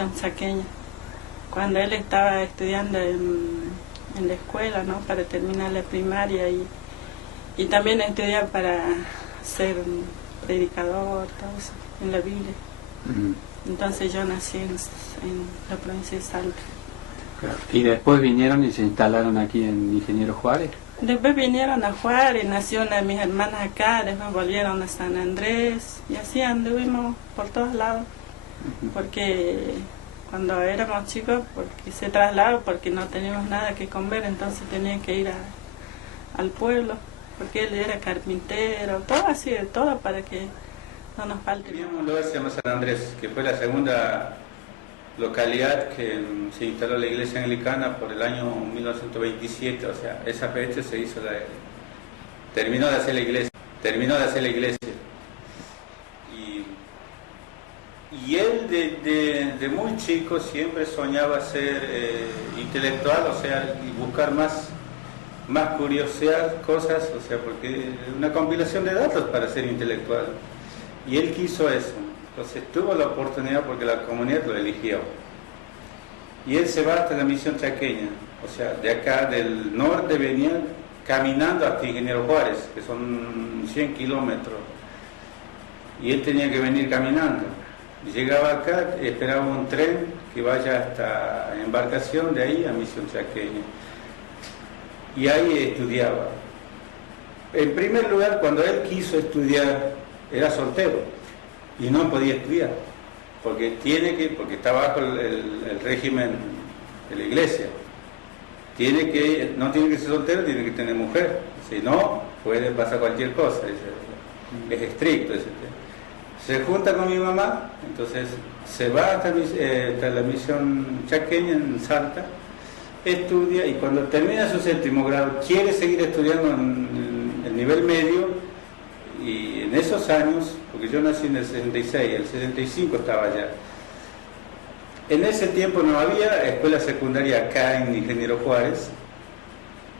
misión chaqueña. Cuando él estaba estudiando en la escuela, ¿no? Para terminar la primaria y también estudiar para ser un predicador, todo eso, en la Biblia. Entonces yo nací en la provincia de Salta. Claro. ¿Y después vinieron y se instalaron aquí en Ingeniero Juárez? Después vinieron a Juárez, nació una de mis hermanas acá, después volvieron a San Andrés y así anduvimos por todos lados. Porque cuando éramos chicos, porque se trasladó, porque no teníamos nada que comer, entonces tenían que ir al pueblo, porque él era carpintero, todo así, de todo para que no nos falte. Un lugar se llama San Andrés, que fue la segunda localidad que se instaló la iglesia anglicana por el año 1927, o sea, esa fecha se hizo terminó de hacer la iglesia. Y él de muy chico siempre soñaba ser intelectual, o sea, y buscar más curiosear cosas, o sea, porque una compilación de datos para ser intelectual. Y él quiso eso. Entonces tuvo la oportunidad porque la comunidad lo eligió. Y él se va hasta la misión chaqueña, o sea, de acá del norte venía caminando hasta Ingeniero Juárez, que son 100 kilómetros. Y él tenía que venir caminando. Llegaba acá, esperaba un tren que vaya hasta embarcación de ahí a misión chaqueña. Y ahí estudiaba. En primer lugar, cuando él quiso estudiar, era soltero y no podía estudiar porque está bajo el régimen de la iglesia. No tiene que ser soltero, tiene que tener mujer, si no puede pasar cualquier cosa, es estricto ese tema. Se junta con mi mamá, entonces se va hasta la misión chaqueña en Salta, estudia y cuando termina su 7º grado quiere seguir estudiando en el nivel medio. Y en esos años, porque yo nací en el 66, el 65 estaba allá. En ese tiempo no había escuela secundaria acá en Ingeniero Juárez.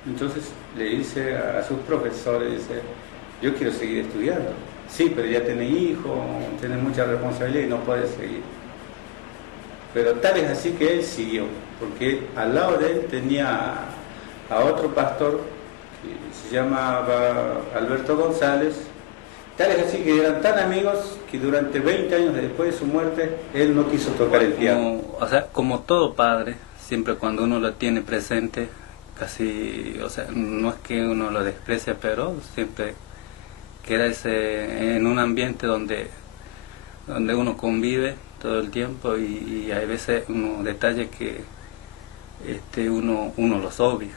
Entonces le dice a sus profesores, dice, yo quiero seguir estudiando. Sí, pero ya tiene hijos, tiene mucha responsabilidad y no puede seguir. Pero tal es así que él siguió, porque al lado de él tenía a otro pastor que se llamaba Alberto González. Tal es así que eran tan amigos que durante 20 años después de su muerte, él no quiso tocar el piano. O sea, como todo padre, siempre cuando uno lo tiene presente, casi, o sea, no es que uno lo desprecia, pero siempre queda en un ambiente donde uno convive todo el tiempo y hay veces unos detalles que uno los obvia,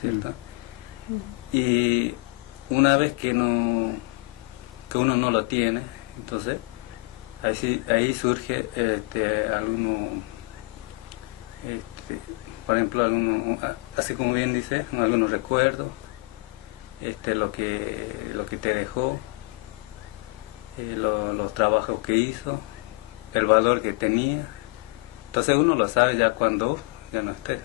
¿cierto? Y una vez que uno no lo tiene, entonces ahí surge por ejemplo, así como bien dice, algunos recuerdos, lo que te dejó, los trabajos que hizo, el valor que tenía. Entonces uno lo sabe ya cuando ya no esté.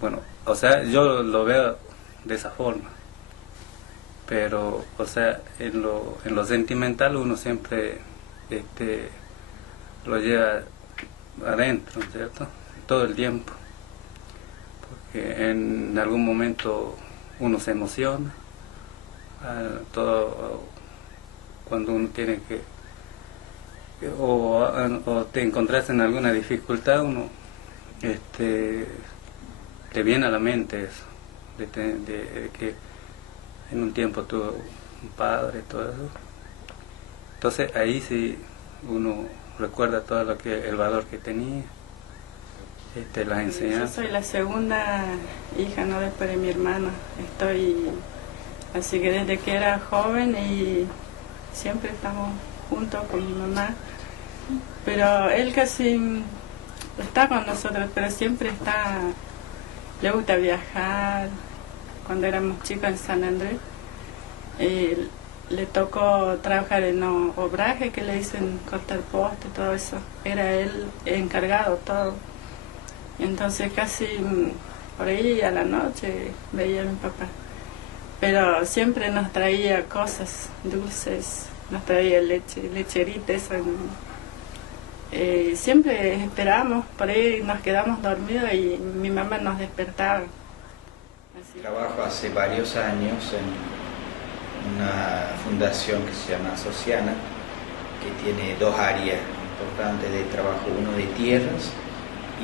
Bueno, o sea, yo lo veo de esa forma. Pero, o sea, en lo sentimental uno siempre lo lleva adentro, ¿cierto? Todo el tiempo. Porque en algún momento uno se emociona, todo cuando uno tiene o te encontrás en alguna dificultad, uno te viene a la mente eso, de que en un tiempo tuvo un padre, todo eso. Entonces ahí sí uno recuerda todo el valor que tenía, las enseñanzas. Yo soy la segunda hija, no después de mi hermano. Así que desde que era joven y siempre estamos juntos con mi mamá. Pero él casi está con nosotros, pero siempre le gusta viajar. Cuando éramos chicos en San Andrés, le tocó trabajar en obraje, que le dicen cortar poste, todo eso. Era él encargado todo. Entonces casi por ahí a la noche veía a mi papá. Pero siempre nos traía cosas dulces, nos traía leche, lecherita, eso siempre esperamos, por ahí nos quedamos dormidos y mi mamá nos despertaba. Así. Trabajo hace varios años en una fundación que se llama Sociana, que tiene dos áreas importantes de trabajo, uno de tierras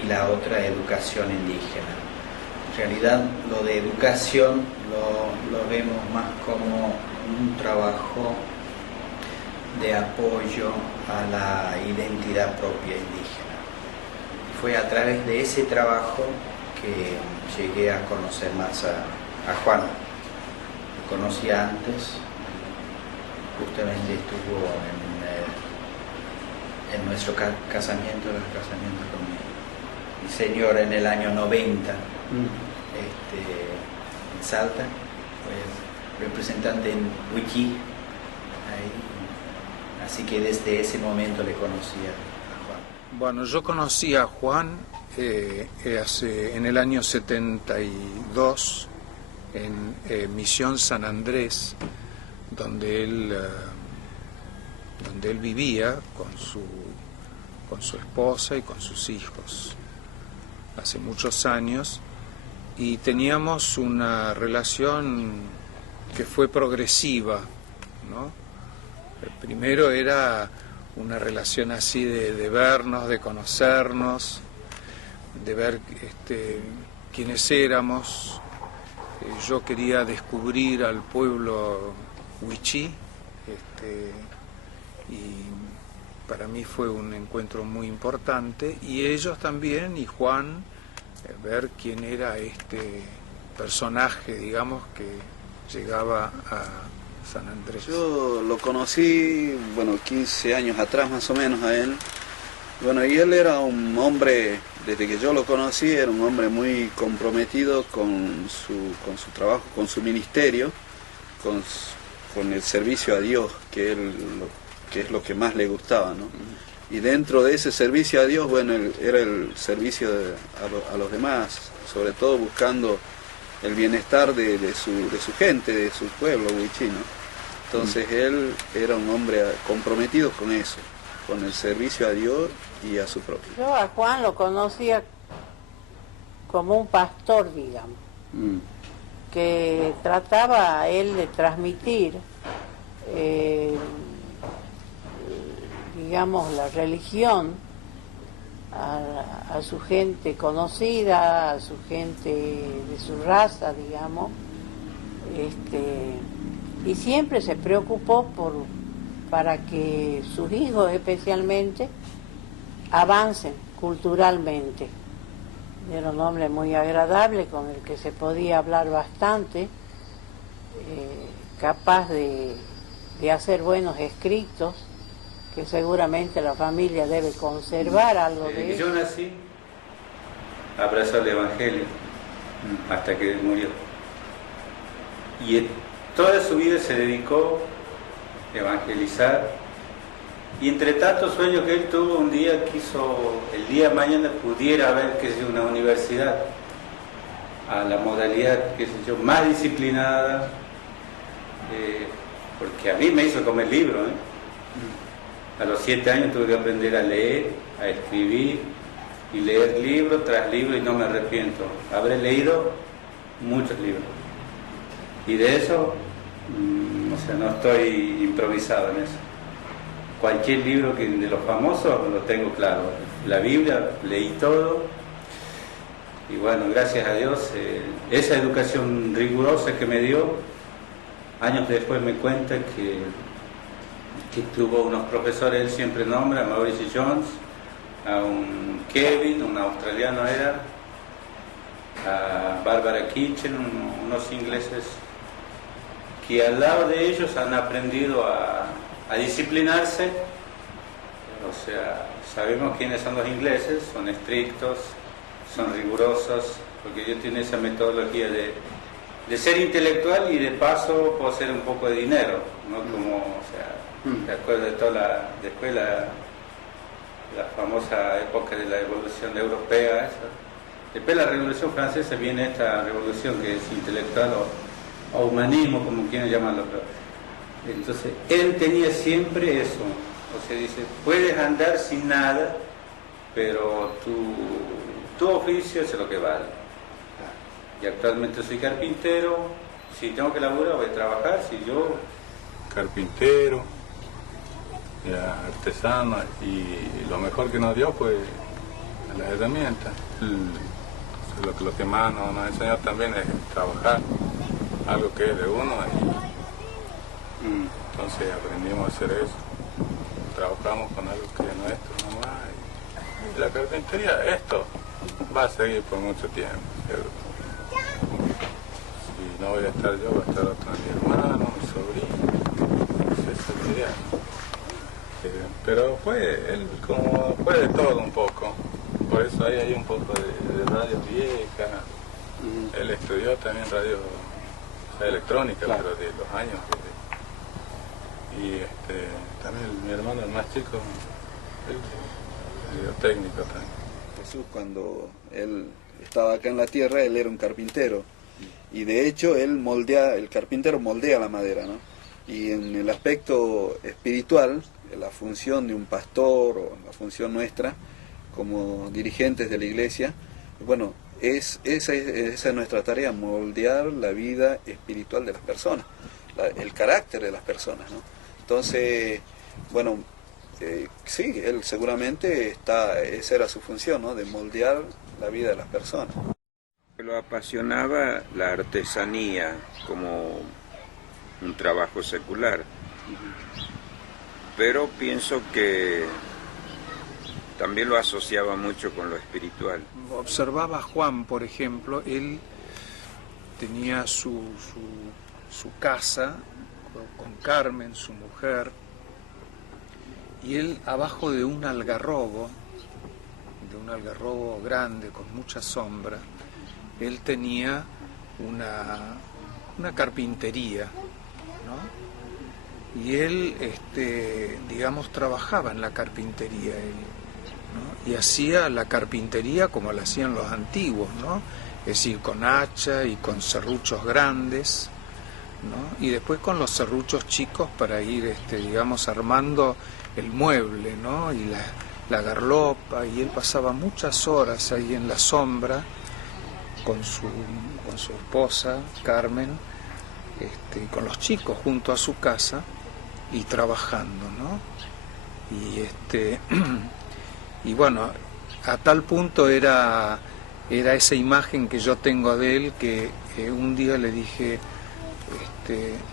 y la otra educación indígena. En realidad lo de educación lo vemos más como un trabajo de apoyo a la identidad propia indígena. Fue a través de ese trabajo que llegué a conocer más a Juan. Lo conocía antes, justamente estuvo en nuestro casamiento con mi señora en el año 90, en Salta, fue representante en Wichí, así que desde ese momento le conocía a Juan. Bueno, yo conocí a Juan en el año 72 en Misión San Andrés, donde él vivía con su esposa y con sus hijos hace muchos años, y teníamos una relación que fue progresiva, ¿no? Primero era una relación así de vernos, de conocernos, de ver quiénes éramos. Yo quería descubrir al pueblo Wichí, y para mí fue un encuentro muy importante, y ellos también, y Juan, ver quién era este personaje, digamos, que llegaba a San Andrés. Yo lo conocí, 15 años atrás más o menos a él. Y él era un hombre, desde que yo lo conocí, era un hombre muy comprometido con su trabajo, con su ministerio, con el servicio a Dios, que es lo que más le gustaba, ¿no? Y dentro de ese servicio a Dios, era el servicio a los demás, sobre todo buscando el bienestar de su gente, de su pueblo wichí, ¿no? Entonces él era un hombre comprometido con eso, con el servicio a Dios y a su propio. Yo a Juan lo conocía como un pastor, digamos, que trataba él de transmitir, digamos, la religión a su gente conocida, a su gente de su raza, digamos, y siempre se preocupó para que sus hijos especialmente avancen culturalmente. Era un hombre muy agradable, con el que se podía hablar bastante, capaz de hacer buenos escritos, que seguramente la familia debe conservar algo de Desde que eso. yo nací, abrazó el Evangelio hasta que murió. Y toda su vida se dedicó a evangelizar. Y entre tantos sueños que él tuvo, un día quiso, el día de mañana pudiera haber, una universidad a la modalidad, más disciplinada, porque a mí me hizo comer libros, A los 7 años tuve que aprender a leer, a escribir y leer libro tras libro, y no me arrepiento. Habré leído muchos libros. Y de eso, no estoy improvisado en eso. Cualquier libro de los famosos lo tengo claro. La Biblia, leí todo. Y gracias a Dios, esa educación rigurosa que me dio, años después me cuenta que tuvo unos profesores, él siempre nombra a Maurice Jones, a un Kevin, un australiano era, a Barbara Kitchen, unos ingleses, que al lado de ellos han aprendido a disciplinarse. O sea, sabemos quiénes son los ingleses, son estrictos, son rigurosos, porque ellos tienen esa metodología de ser intelectual y de paso poseer un poco de dinero, no como, de acuerdo después la famosa época de la Revolución Europea, después de la Revolución Francesa viene esta revolución que es intelectual o humanismo, como quieran llamarlo. Entonces, él tenía siempre eso, O sea, dice, puedes andar sin nada, pero tu oficio es lo que vale. Y actualmente soy carpintero, si tengo que laburar voy a trabajar, si yo... Carpintero, artesano, y lo mejor que nos dio fue las herramientas. Lo que más nos enseñó también es trabajar algo que es de uno, y entonces aprendimos a hacer eso. Trabajamos con algo que es nuestro nomás, y la carpintería, esto va a seguir por mucho tiempo, ¿cierto? Si no voy a estar yo, va a estar otro, mi hermano, mi sobrino, esa es la idea. Pero fue de todo un poco, por eso hay un poco de radio vieja. Él estudió también radio, o sea, electrónica, claro, pero de los años. Y también mi hermano, el más chico, él es radiotécnico también. Jesús, cuando él estaba acá en la tierra, él era un carpintero. Y de hecho, el carpintero moldea la madera, ¿no? Y en el aspecto espiritual, la función de un pastor o la función nuestra como dirigentes de la iglesia, bueno, esa es nuestra tarea, moldear la vida espiritual de las personas, el carácter de las personas, ¿no? Entonces, bueno, sí, él seguramente esa era su función, ¿no? De moldear la vida de las personas. Lo apasionaba la artesanía como un trabajo secular, pero pienso que también lo asociaba mucho con lo espiritual. Observaba a Juan, por ejemplo, él tenía su casa con Carmen, su mujer, y él abajo de un algarrobo grande con mucha sombra, él tenía una carpintería, ¿no? Y él, digamos, trabajaba en la carpintería, ¿no? Y hacía la carpintería como la hacían los antiguos, ¿no? Es decir, con hacha y con serruchos grandes, ¿no? Y después con los serruchos chicos para ir, digamos, armando el mueble, ¿no? Y la garlopa, y él pasaba muchas horas ahí en la sombra con su esposa, Carmen, con los chicos junto a su casa y trabajando, ¿no? Y bueno, a tal punto era esa imagen que yo tengo de él que un día le dije,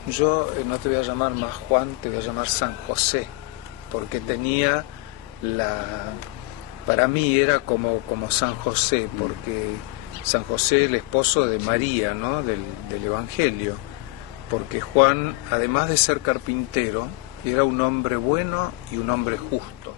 yo no te voy a llamar más Juan, te voy a llamar San José, porque tenía para mí era como San José, porque San José, el esposo de María, ¿no? del Evangelio, porque Juan, además de ser carpintero, era un hombre bueno y un hombre justo.